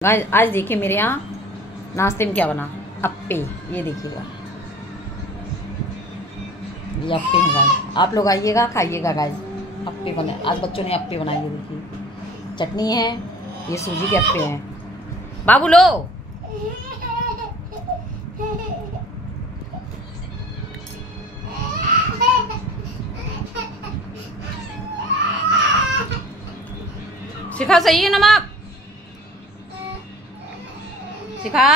Guys आज देखिए मेरे यहाँ नाश्ते में क्या बना। अप्पे, ये देखिएगा, ये अप्पे हैं गाइस। आप लोग आइएगा खाइएगा गाइस। अप्पे बने आज, बच्चों ने अप्पे बनाए। ये देखिए चटनी है, ये सूजी के अप्पे हैं। बाबू लो, सिखा सही है नमक, सिखा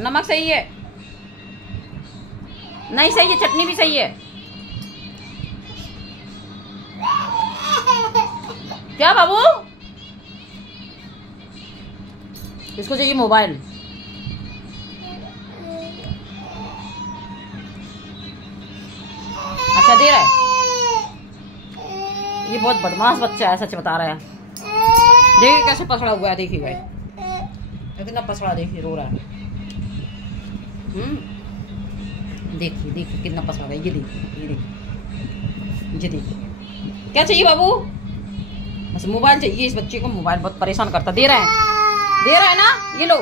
नमक सही है, नहीं सही है, चटनी भी सही है। क्या बाबू, इसको चाहिए मोबाइल। अच्छा दे रहा है, ये बहुत बदमाश बच्चा है, सच बता रहा है। देखिए कैसे पसड़ा हुआ है, देखिए भाई कितना पसड़ा, देखिए रो रहा है। देखिए देखिए कितना पसड़ा है। ये देखिए, ये देखिए, ये देखिए। क्या चाहिए बाबू? बस मोबाइल चाहिए इस बच्चे को, मोबाइल बहुत परेशान करता। दे रहा है ना, ये लो,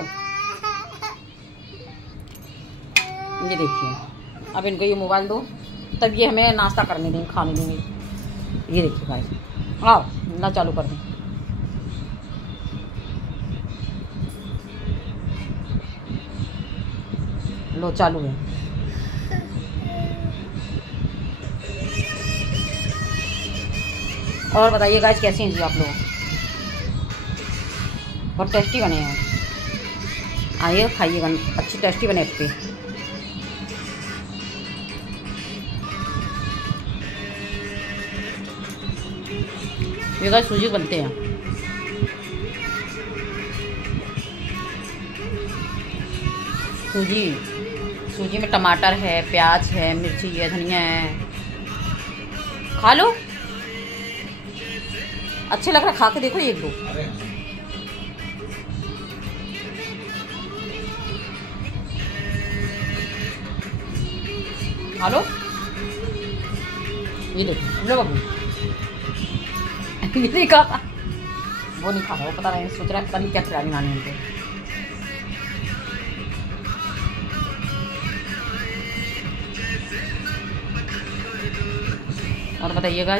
ये देखिए। अब इनको ये मोबाइल दो, तब ये हमें नाश्ता करने देंगे, खाने देंगे। ये देखिए भाई, आओ ना चालू कर दें। लो चालू है। और बताइए गाइस कैसे हैं जी आप लोग? बहुत टेस्टी बने हैं, आइए खाइएगा, अच्छी टेस्टी बने अप्पे। ये गाइस सूजी बनते हैं। सूजी में टमाटर है, प्याज है, मिर्ची है, धनिया है। खा लो, अच्छे लग रहा, खा के देखो एक दो। खा लो, ये देखो लो बाबू। ये नहीं खाता, वो नहीं खा रहा, वो पता नहीं सोच रहा है पता नहीं क्या खिलाने खाने उनको। और बताइएगा,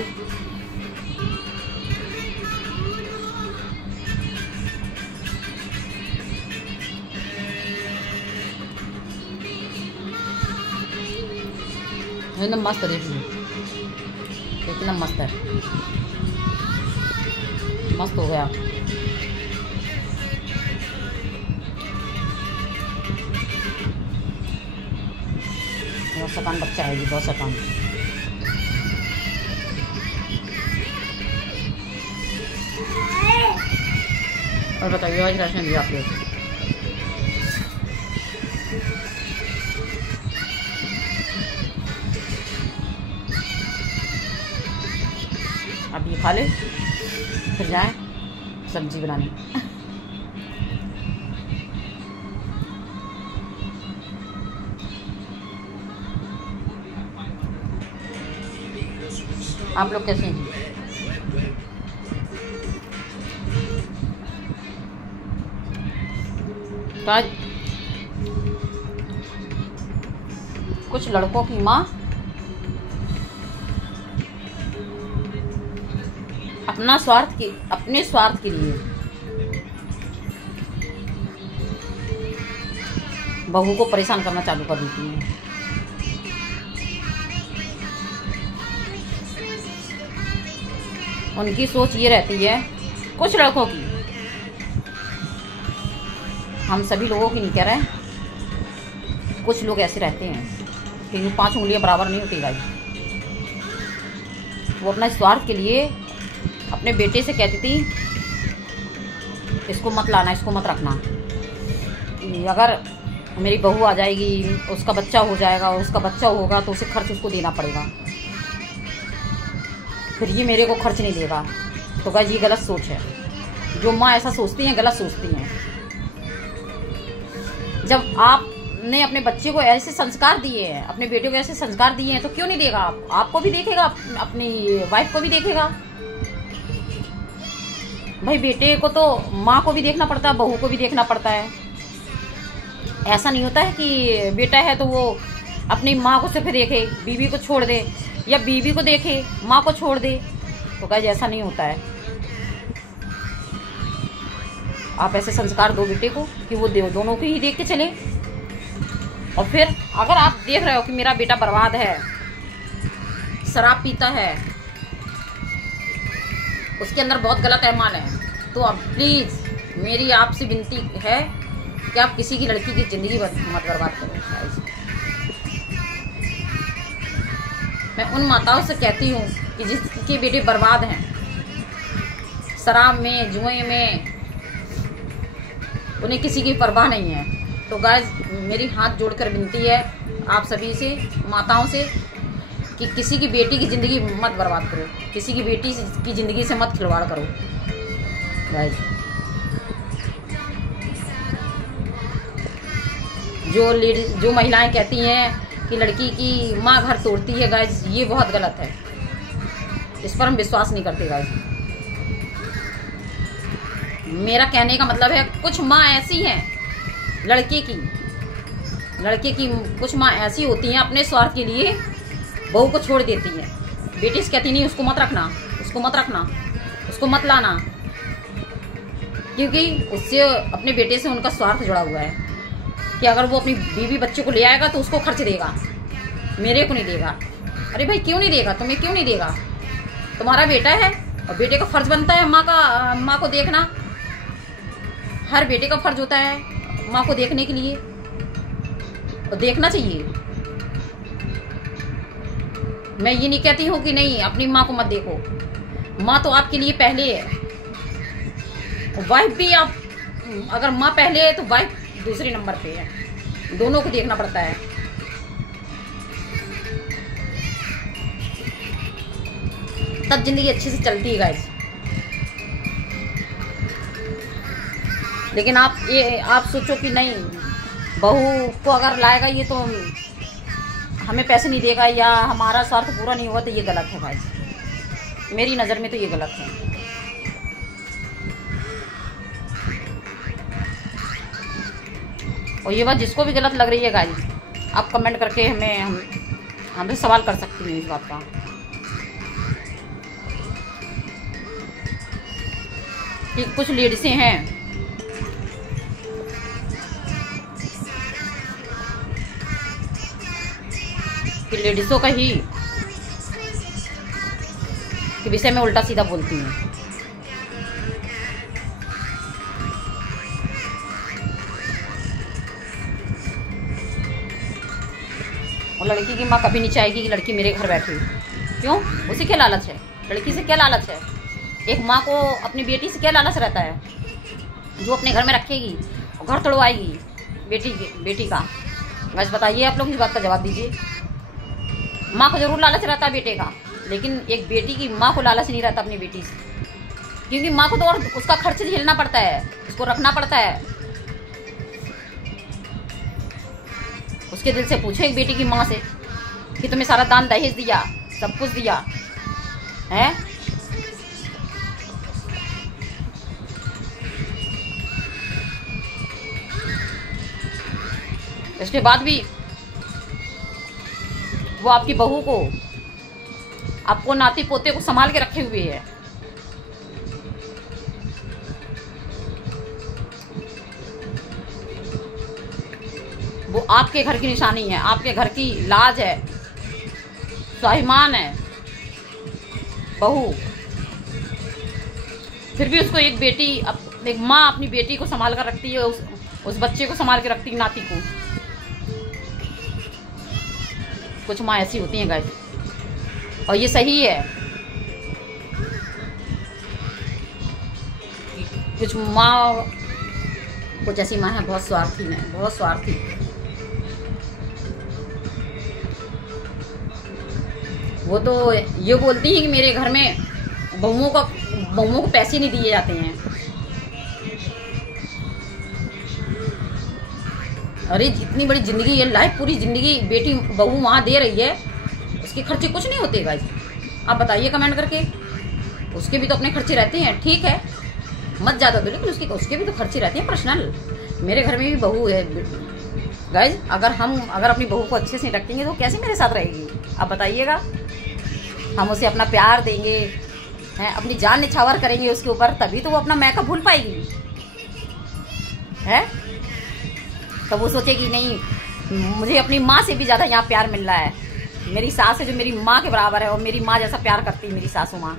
एकदम मस्त, देखिए कितना मस्त है, मस्त हो गया। बहुत शैतान बच्चा है ये, बहुत शैतान। और बताइए आज राशन दिया आप लोग? अब ये खा ले, फिर जाए सब्जी बनाने। आप लोग कैसे हैं? तो आज कुछ लड़कों की माँ अपने स्वार्थ के लिए बहू को परेशान करना चालू कर देती है। उनकी सोच ये रहती है, कुछ लड़कों की, हम सभी लोगों की नहीं कह रहे, कुछ लोग ऐसे रहते हैं कि 5 उंगलियां बराबर नहीं होती भाई। वो अपना स्वार्थ के लिए अपने बेटे से कहती थी इसको मत लाना, इसको मत रखना, अगर मेरी बहू आ जाएगी, उसका बच्चा हो जाएगा, और उसका बच्चा होगा तो उसे खर्च उसको देना पड़ेगा, फिर ये मेरे को खर्च नहीं देगा। तो गाइस ये गलत सोच है। जो माँ ऐसा सोचती हैं, गलत सोचती हैं। जब आपने अपने बच्चे को ऐसे संस्कार दिए हैं, अपने बेटे को ऐसे संस्कार दिए हैं, तो क्यों नहीं देगा? आपको भी देखेगा, अपनी वाइफ को भी देखेगा। भाई बेटे को तो माँ को भी देखना पड़ता है, बहू को भी देखना पड़ता है। ऐसा नहीं होता है कि बेटा है तो वो अपनी माँ को सिर्फ देखे, बीवी को छोड़ दे, या बीवी को देखे माँ को छोड़ दे। तो गाइस ऐसा नहीं होता है। आप ऐसे संस्कार दो बेटे को कि वो दोनों को ही देख के चले। और फिर अगर आप देख रहे हो कि मेरा बेटा बर्बाद है, शराब पीता है, उसके अंदर बहुत गलत एमाल है, तो अब प्लीज़ मेरी आपसे विनती है कि आप किसी की लड़की की ज़िंदगी मत बर्बाद करो। मैं उन माताओं से कहती हूँ कि जिसके बेटे बर्बाद हैं शराब में, जुए में, उन्हें किसी की परवाह नहीं है। तो गाइस मेरी हाथ जोड़कर विनती है आप सभी से, माताओं से, कि किसी की बेटी की ज़िंदगी मत बर्बाद करो, किसी की बेटी की ज़िंदगी से मत खिलवाड़ करो गाइस। जो महिलाएं कहती हैं कि लड़की की माँ घर तोड़ती है गाइस, ये बहुत गलत है। इस पर हम विश्वास नहीं करते गाइस। मेरा कहने का मतलब है कुछ माँ ऐसी हैं, लड़के की कुछ माँ ऐसी होती हैं अपने स्वार्थ के लिए बहू को छोड़ देती हैं। बेटी से कहती नहीं उसको मत रखना, उसको मत रखना, उसको मत लाना, क्योंकि उससे अपने बेटे से उनका स्वार्थ जुड़ा हुआ है कि अगर वो अपनी बीवी बच्चे को ले आएगा तो उसको खर्च देगा, मेरे को नहीं देगा। अरे भाई क्यों नहीं देगा, तुम्हें क्यों नहीं देगा? तुम्हारा बेटा है और बेटे का फर्ज बनता है माँ को देखना। हर बेटे का फर्ज होता है माँ को देखने के लिए, और देखना चाहिए। मैं ये नहीं कहती हूँ कि नहीं अपनी माँ को मत देखो, माँ तो आपके लिए पहले है। वाइफ भी आप, अगर माँ पहले है तो वाइफ दूसरे नंबर पे है। दोनों को देखना पड़ता है। तब जिंदगी अच्छे से चलती है गाइस। लेकिन आप सोचो कि नहीं, बहू को अगर लाएगा ये तो हमें पैसे नहीं देगा या हमारा स्वार्थ पूरा नहीं हुआ, तो ये गलत है गाइस। मेरी नज़र में तो ये गलत है। और ये बात जिसको भी गलत लग रही है गाइस, आप कमेंट करके हमसे सवाल कर सकती हैं इस बात का। कि कुछ लेडीसें हैं कि लेडीज़ों का ही के विषय में उल्टा सीधा बोलती हैं। और लड़की की माँ कभी नहीं चाहेगी कि लड़की मेरे घर बैठे। क्यों? उसे क्या लालच है? लड़की से क्या लालच है? एक माँ को अपनी बेटी से क्या लालच रहता है जो अपने घर में रखेगी और घर तोड़वाएगी बेटी का? बस बताइए, आप लोग इस बात का जवाब दीजिए। माँ को जरूर लालच रहता है बेटे का, लेकिन एक बेटी की माँ को लालच नहीं रहता अपनी बेटी से, क्योंकि माँ को तो और उसका खर्च झेलना पड़ता है, उसको रखना पड़ता है। उसके दिल से पूछो एक बेटी की माँ से कि तुम्हें सारा दान दहेज दिया, सब कुछ दिया है, इसके बाद भी वो आपकी बहू को, आपको नाती पोते को संभाल के रखे हुए है। वो आपके घर की निशानी है, आपके घर की लाज है, स्वाभिमान है बहू। फिर भी उसको एक माँ अपनी बेटी को संभाल कर रखती है, उस बच्चे को संभाल के रखती है, नाती को। कुछ माँ ऐसी होती हैं गाइस, और ये सही है। कुछ माँ, कुछ ऐसी माँ है बहुत स्वार्थी है, बहुत स्वार्थी। वो तो ये बोलती हैं कि मेरे घर में बहुओं को पैसे नहीं दिए जाते हैं। अरे जितनी बड़ी जिंदगी है, लाइफ पूरी जिंदगी बेटी बहू वहाँ दे रही है, उसके खर्चे कुछ नहीं होते गाइस। आप बताइए कमेंट करके। उसके भी तो अपने खर्चे रहते हैं, ठीक है, मत ज़्यादा दो, लेकिन उसके भी तो खर्चे रहते हैं पर्सनल। मेरे घर में भी बहू है गाइज, अगर अपनी बहू को अच्छे से रखेंगे तो कैसे मेरे साथ रहेगी आप बताइएगा। हम उसे अपना प्यार देंगे हैं, अपनी जान निछावर करेंगे उसके ऊपर, तभी तो वो अपना मैका भूल पाएगी है। तो वो सोचेगी नहीं, मुझे अपनी माँ से भी ज़्यादा यहाँ प्यार मिल रहा है, मेरी सास है जो मेरी माँ के बराबर है और मेरी माँ जैसा प्यार करती है मेरी सासू माँ।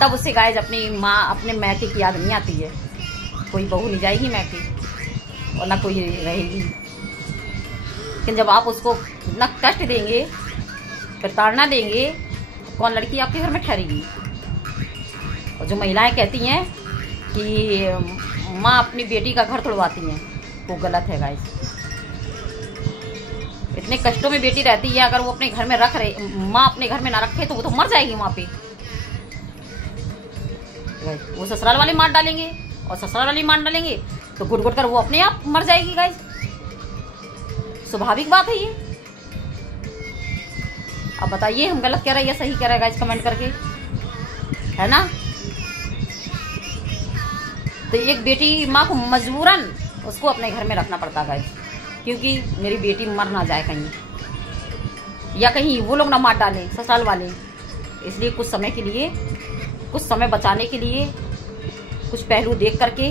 तब उससे गाइज अपनी माँ अपने मैके की याद नहीं आती है। कोई बहू नहीं जाएगी मैके और ना कोई रहेगी। लेकिन जब आप उसको इतना कष्ट देंगे, प्रताड़ना देंगे, तो कौन लड़की आपके घर में ठहरेगी। और जो महिलाएं कहती हैं कि माँ अपनी बेटी का घर तोड़वाती हैं, वो गलत है गाइस। इतने कष्टों में बेटी रहती है, अगर वो अपने घर में रख रहे, माँ अपने घर में ना रखे तो वो तो मर जाएगी वहाँ पे। वो ससुराल वाले मार डालेंगे और ससुराल वाले मार डालेंगे तो घुट घुट कर वो अपने आप मर जाएगी गाइस। स्वाभाविक बात है ये। अब बताइए हम गलत कह रहे हैं या सही कह रहे हैं गाइस, कमेंट करके, है ना। तो एक बेटी माँ को मजबूरन उसको अपने घर में रखना पड़ता है गाइस, क्योंकि मेरी बेटी मर ना जाए कहीं, या कहीं वो लोग ना मार डालें ससुराल वाले। इसलिए कुछ समय के लिए, कुछ समय बचाने के लिए, कुछ पहलू देख करके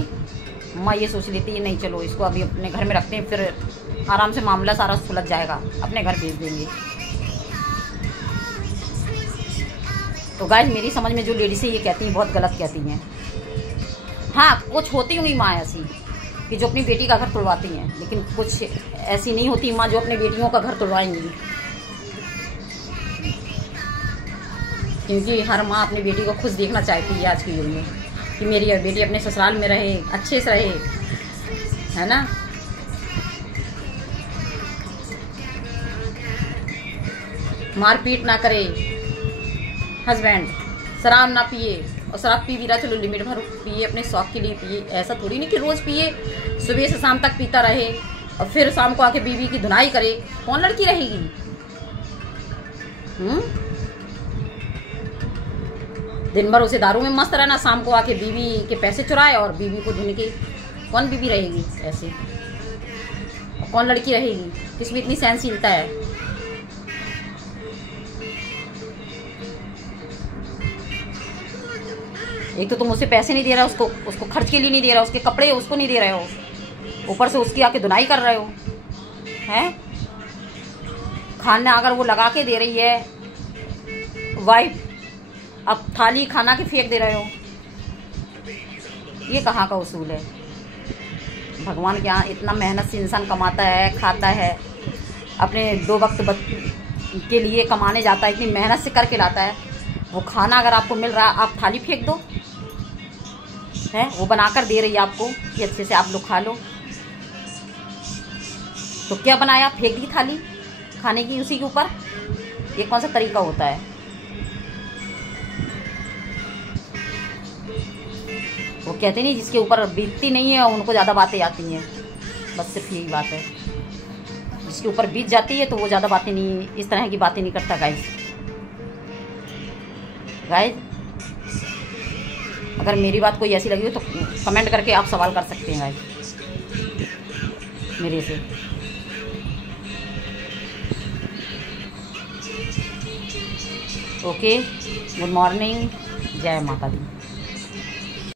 माँ ये सोच लेती है नहीं चलो इसको अभी अपने घर में रखते हैं, फिर आराम से मामला सारा सुलझ जाएगा, अपने घर भेज देंगे। तो गाइस मेरी समझ में जो लेडीज़ें ये कहती हैं बहुत गलत कहती हैं। हाँ कुछ होती होंगी माँ ऐसी कि जो अपनी बेटी का घर तोड़वाती हैं, लेकिन कुछ ऐसी नहीं होती माँ जो अपनी बेटियों का घर तोड़वाएंगी। क्योंकि हर माँ अपनी बेटी को खुश देखना चाहती है आज के युग में कि मेरी बेटी अपने ससुराल में रहे, अच्छे से रहे, है ना। मारपीट ना करे हस्बैंड, शराब ना पिए, और शराब पी भी रहा चलो लिमिट भर पिए, अपने शौक के लिए पिए। ऐसा थोड़ी नहीं कि रोज़ पिए, सुबह से शाम तक पीता रहे और फिर शाम को आके बीवी की धुनाई करे। कौन लड़की रहेगी। दिन भर उसे दारू में मस्त रहना, शाम को आके बीवी के पैसे चुराए और बीवी को धुन के। कौन बीवी रहेगी ऐसे, कौन लड़की रहेगी, किसमें इतनी सहनशीलता है। एक तो तुम उसे पैसे नहीं दे रहे हो, उसको खर्च के लिए नहीं दे रहे हो, उसके कपड़े उसको नहीं दे रहे हो, ऊपर से उसकी आके धुनाई कर रहे हो हैं। खाना अगर वो लगा के दे रही है वाइफ, अब थाली खाना के फेंक दे रहे हो, ये कहाँ का उसूल है। भगवान के यहाँ इतना मेहनत से इंसान कमाता है, खाता है, अपने 2 वक्त के लिए कमाने जाता है, इतनी मेहनत से करके लाता है। वो खाना अगर आपको मिल रहा है आप थाली फेंक दो, है वो बनाकर दे रही है आपको कि अच्छे से आप लोग खा लो। तो क्या बनाया, फेंक दी थाली खाने की उसी के ऊपर। ये कौन सा तरीका होता है। वो कहते नहीं जिसके ऊपर बीतती नहीं है उनको ज़्यादा बातें आती हैं, बस सिर्फ यही बात है। जिसके ऊपर बीत जाती है तो वो ज़्यादा बातें नहीं, इस तरह की बातें नहीं करता गाइस। अगर मेरी बात कोई ऐसी लगी हो तो कमेंट करके आप सवाल कर सकते हैं गाइस मेरे से। ओके, गुड मॉर्निंग, जय माता दी।